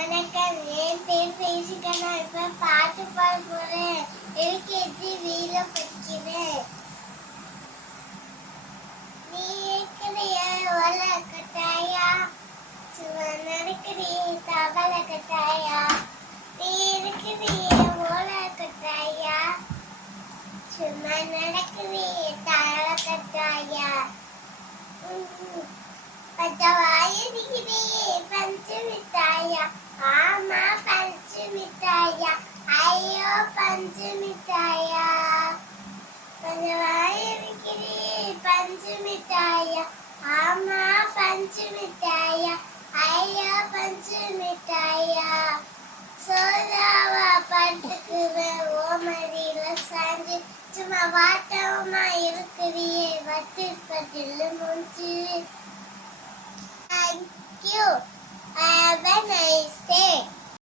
வணக்கம். என் பேர் பேசிக்க. நான் இப்ப பாட்டு பாட போறேன். எல்கேஜி வீல படிக்கிறேன். நீ இருக்கிறிய ஒல கட்டாயா, சும்மா நடக்கிறிய தவள கட்டாயா. நீ இருக்கிறிய ஒல கட்டாயா, சும்மா நடக்கிறிய தவள கட்டாயா. பச்சவாய நிக்கிறியே பஞ்சு மிட்டாயா, ஆமா பஞ்சு மிட்டாயா, ஐயோ பஞ்சு மிட்டாயா. பச்சவாய நிக்கிறியே பஞ்சு மிட்டாயா, ஆமா பஞ்சு மிட்டாயா, ஐயோ பஞ்சு மிட்டாயா. சோதாவா படுத்துக்குவேன் ஓமடியில சாஞ்சு, சும்மா வாட்டமா இருக்கிறியே வட்டு பட்டில மூச்சு. Thank you. Have a nice